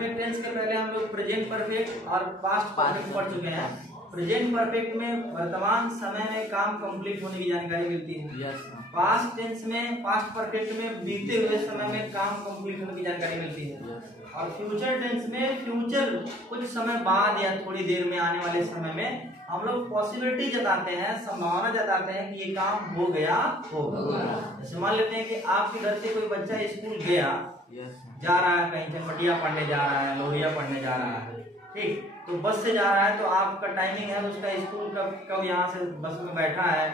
Perfect tense के पहले हम लोग प्रेजेंट परफेक्ट और पास्ट परफेक्ट पढ़ चुके हैं। प्रेजेंट परफेक्ट में वर्तमान समय में काम कंप्लीट होने की जानकारी मिलती है। पास्ट टेंस में, पास्ट परफेक्ट में बीते हुए समय में काम कंप्लीट होने की जानकारी मिलती है। और फ्यूचर टेंस में फ्यूचर कुछ समय बाद या थोड़ी देर में आने वाले समय में हम लोग पॉसिबिलिटी जताते हैं, संभावना जताते हैं कि ये काम हो गया होगा। जैसे मान लेते हैं कि आपके घर से कोई बच्चा स्कूल गया, जा रहा है कहीं चनपटिया पढ़ने जा रहा है, लोहिया पढ़ने जा रहा है, ठीक, तो बस से जा रहा है तो आपका टाइमिंग है उसका स्कूल कब यहाँ से बस में बैठा है,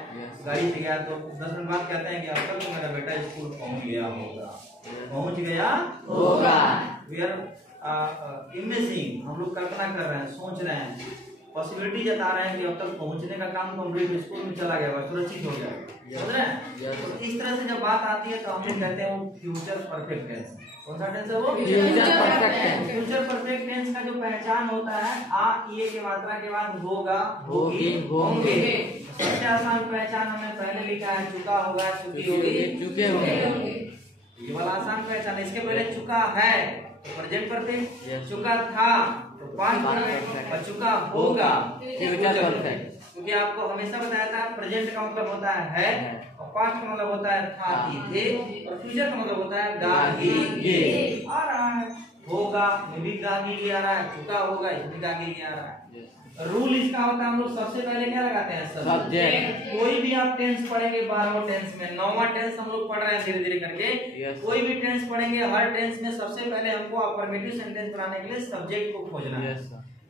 गाड़ी से गया तो 10 मिनट बाद कहते हैं कि अब तक तो मेरा बेटा स्कूल पहुँच गया होगा, पहुँच गया होगा। वी आर इमेजिनिंग, हम लोग कल्पना कर रहे हैं, सोच रहे हैं, पॉसिबिलिटी जता रहे हैं कि अब तक पहुंचने का काम कंप्लीट, स्कूल में चला गया, सुरक्षित हो गया, समझ रहे हैं? तो इस तरह से जब बात आती है तो हम लोग कहते हैं वो फ्यूचर परफेक्ट टेंस। कौन सा टेंस है वो? Future perfect tense. Future perfect tense का जो पहचान होता है आ ये की मात्रा के बाद होगा, होगी, होंगे। सबसे आसान पहचान हमने पहले लिखा है, चुका होगा, चुकी होगी, चुके होंगे, ये वाला आसान पहचान। इसके पहले चुका है प्रेजेंट परफेक्ट, चुका था तो पास्ट परफेक्ट, और चुका होगा फ्यूचर परफेक्ट। क्योंकि आपको हमेशा बताया था प्रेजेंट का मतलब होता है और पास्ट का मतलब होता है था ही थे, और फ्यूचर का मतलब होता है गा ही गे आ रहा है। होगा में भी गा ही गे आ रहा है, चुका होगा इसमें गा ही गे आ रहा है। रूल इसका होता है हम लोग सबसे पहले क्या लगाते हैं? सब्जेक्ट। कोई भी आप टेंस पढ़ेंगे 12वां टेंस में, 9वां टेंस हम लोग पढ़ रहे हैं धीरे धीरे करके, कोई भी टेंस पढ़ेंगे हर टेंस में सबसे पहले हमको अफर्मेटिव सेंटेंस बनाने के लिए सब्जेक्ट को खोजना है।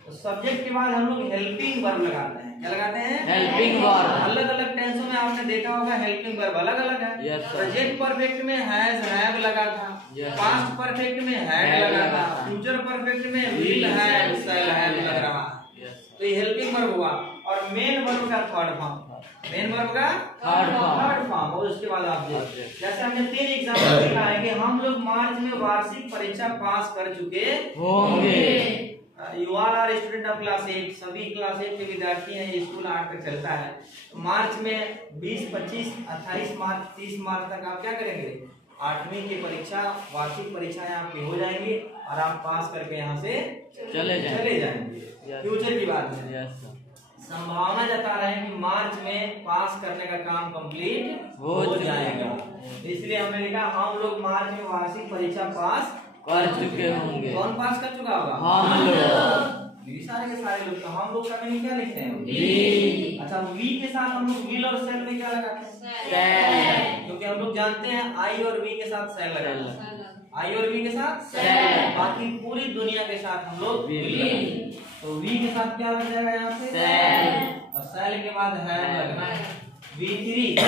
तो सब्जेक्ट के बाद हम लोग हेल्पिंग वर्ब लगाते हैं। क्या लगाते हैं? Helping verb. अलग अलग टेंसों में आपने देखा होगा हेल्पिंग वर्ब अलग अलग है। प्रेजेंट परफेक्ट में हैज हैव लगा था, पास्ट परफेक्ट में हैड लगा था, फ्यूचर परफेक्ट में विल हैव शैल हैव लग रहा है। तो ये हेल्पिंग वर्ब हुआ। और मेन वर्ब का थर्ड फॉर्म, मेन वर्ब का थर्ड फॉर्म। और उसके बाद आप जैसे हमने 3 एग्जाम्पल देखा है कि हम लोग मार्च में वार्षिक परीक्षा पास कर चुके होंगे। You all are student of class 8, सभी क्लास 8 के विद्यार्थी हैं, ये स्कूल 8 तक चलता है। मार्च में 20, 25, 28 मार्च, 30 मार्च तक आप क्या करेंगे? 8वीं की परीक्षा, वार्षिक परीक्षाएं आपकी हो जाएंगी और आप पास करके यहाँ से चले जाएंगे। फ्यूचर की बात है, संभावना जता रहे हैं कि मार्च में पास करने का काम कंप्लीट हो जाएगा। इसलिए हमने लिखा हम लोग मार्च में वार्षिक परीक्षा पास कर चुके होंगे। कौन पास कर चुका होगा? हम लोग, सारे के सारे लोग। तो हम लोग का मीनिंग क्या लिखते हैं? वी। अच्छा, वी के साथ हम लोग विल और शैल में क्या लगाते हैं? शैल। क्योंकि हम लोग जानते हैं आई और वी के साथ शैल लगाते हैं, आई और वी के साथ शैल, बाकी पूरी दुनिया के साथ हम लोग विल। तो वी के साथ क्या लग जाएगा यहाँ पे? शैल। और शैल के बाद हैव लगना है। V3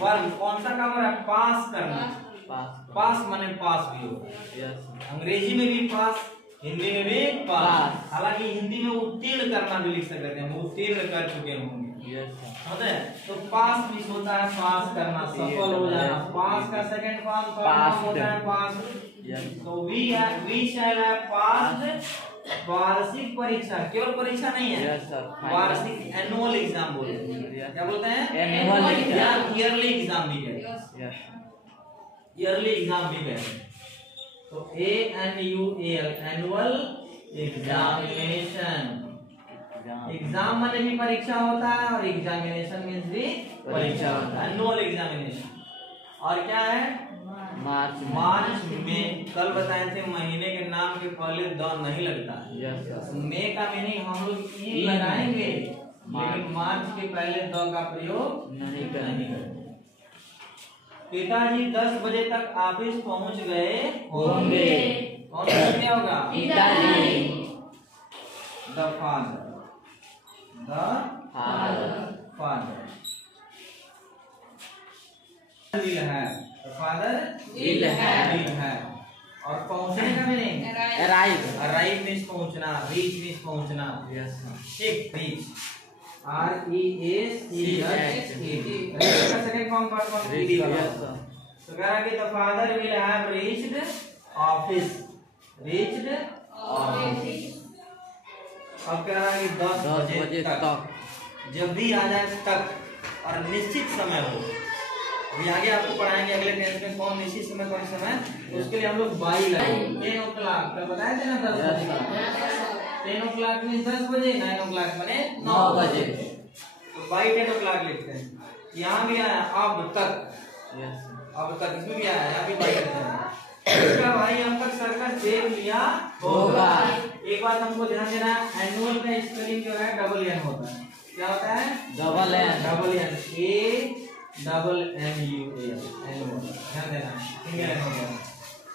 वर्ब कौन सा काम है? पास करना। पास माने पास भी होगा। अंग्रेजी में भी पास, हिंदी में भी पास। हालांकि हिंदी में उत्तीर्ण करना भी लिख सकते हैं, उत्तीर्ण कर चुके होंगे, होता है। तो पास भी होता है पास करना, सफल हो जाना। पास का सेकंड फॉर्म पास होता है पास। तो वी शैल हैव पास्ड वार्षिक परीक्षा, केवल परीक्षा नहीं है, वार्षिक एनुअल एग्जाम बोलते हैं। क्या बोलते हैं? एनुअल या ईयरली एग्जाम भी कहते हैं, ईयरली एग्जाम भी कहते हैं। तो ANUAL एनुअल एग्जामिनेशन। एग्जाम माने भी परीक्षा होता है और एग्जामिनेशन मींस भी परीक्षा होता है, एनुअल एग्जामिनेशन। और क्या है? मार्च में कल बताए थे महीने के नाम के पहले द नहीं लगता है। मई का मीनिंग हम लोग ई लगाएंगे, लेकिन मार्च के पहले द का प्रयोग नहीं करेंगे। पिताजी 10 बजे तक ऑफिस पहुंच गए होंगे। कौन सा क्या होगा? पिताजी। The father, father will have, the father will have. और पहुंचने का मीनिंग अराइव, अराइव मींस पहुंचना, रीच मींस पहुंचना। ठीक, रीच, REACH। इसका second form part form ED वाला। तो कह रहा कि the father will have reached office, reached office. अब कह रहा है कि 10 बजे तक, जब भी आ जाए तक और निश्चित समय हो, अभी आगे आपको पढ़ाएंगे अगले टेंस में कौन इसी समय कौन समय, उसके लिए हम लोग बाई लगाएंगे। 10 o'clock कल बताए थे ना 10 बजे। 10 o'clock में 10 बजे, 9 o'clock बने 9 बजे। तो बाई 10 o'clock लिखते हैं। यहाँ भी आया अब तक, अब तक इसमें भी आया, यहाँ भी बाई करते हैं। इसका भाई अब तक सर्कस देख लिया होगा। एक बात हमको ध्यान देना, एनुअल का स्पेलिंग जो है डबल एन होता है। क्या होता है? Double N, double N, A double N U annual, ध्यान देना, सिंगल एन होगा।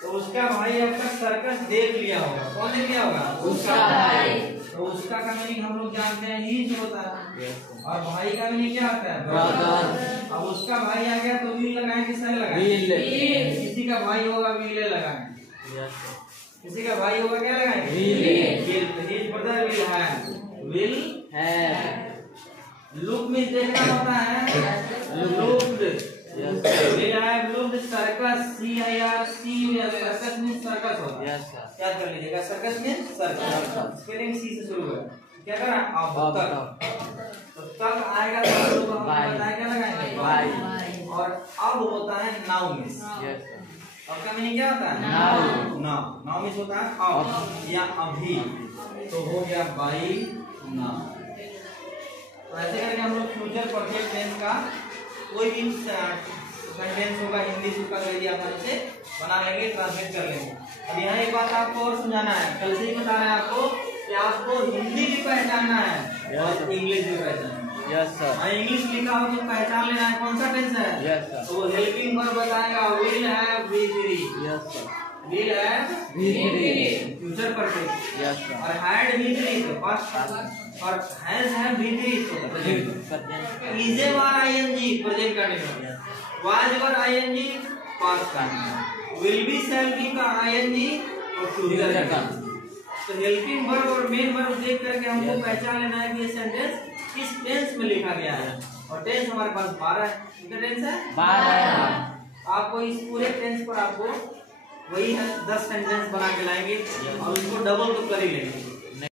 तो उसका भाई अब तक सर्कस देख लिया होगा। कौन देख लिया होगा? उसका भाई। तो उसका का मीनिंग हम लोग जानते हैं ही होता है, और भाई का मीनिंग क्या होता है? ब्रदर। अब उसका भाई आ गया तो व्हील लगाएंगे, सही लगाएंगे। किसी का भाई होगा व्हील लगाएंगे, किसी का भाई होगा क्या लगाएंगे? Wheel. His brother will have, will have. Look में देखना होता है, looked, will have looked circus, CIRCUS, circus में सर्कस होता है। याद कर लीजिएगा, सर्कस में सर्कस, स्पेलिंग सी से शुरू है। क्या करना? अब तक। तो तक आएगा तो हम लोग बताएं क्या लगाएंगे? बाई। और अब होता है नाउ मिस। अब का मीनिंग क्या होता है? नाउ। नाउ मिस होता है अब या अभी। तो हो गया बाई नाउ। तो ऐसे करके हम लोग फ्यूचर परफेक्ट टेंस का कोई भी सेंटेंस होगा, हिंदी सूखा अंग्रेजी आसानी से बना लेंगे, ट्रांसलेट कर लेंगे। अब यहाँ एक बात आपको और समझाना है, कल से ही बता रहे हैं आपको कि आपको हिंदी भी पहचानना है और इंग्लिश भी पहचानना है। Yes sir. इंग्लिश लिखा हो तो पहचान लेना है कौन सा टेंस है। Yes sir. तो हेल्पिंग वर्ब बताएगा will have be three. Yes sir. Will have be three future perfect. Yes sir. और हैड बी थ्री तो पास्ट, और हैज हैव बी थ्री तो present. Is were ING present continuous, was were ING past continuous, will be shall be का ING और future continuous. तो helping verb और main verb देख करके हमको पहचान लेना है कि ये सेंटेंस किस टेंस में लिखा गया है। और टेंस हमारे पास 12 है। कितना टेंस है? 12 है। आपको इस पूरे टेंस पर आपको वही है 10 सेंटेंस बना के लाएंगे और उसको डबल तो कर ही लेंगे।